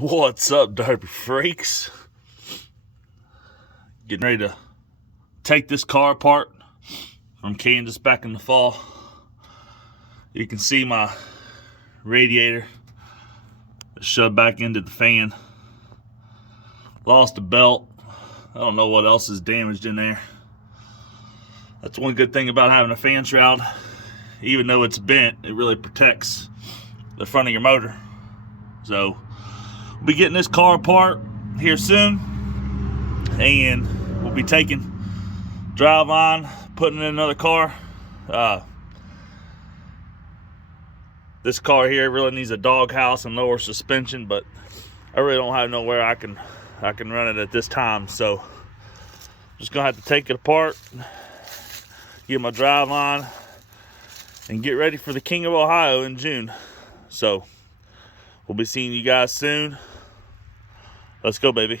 What's up, Derby freaks? Getting ready to take this car apart from Kansas back in the fall. You can see my radiator shoved back into the fan. Lost a belt. I don't know what else is damaged in there. That's one good thing about having a fan shroud. Even though it's bent, it really protects the front of your motor. So we'll be getting this car apart here soon, and we'll be taking Driveline, putting it in another car. This car here really needs a doghouse and lower suspension, but I really don't have nowhere I can run it at this time. So I'm just gonna have to take it apart, get my Driveline, and get ready for the King of Ohio in June. So we'll be seeing you guys soon. Let's go, baby.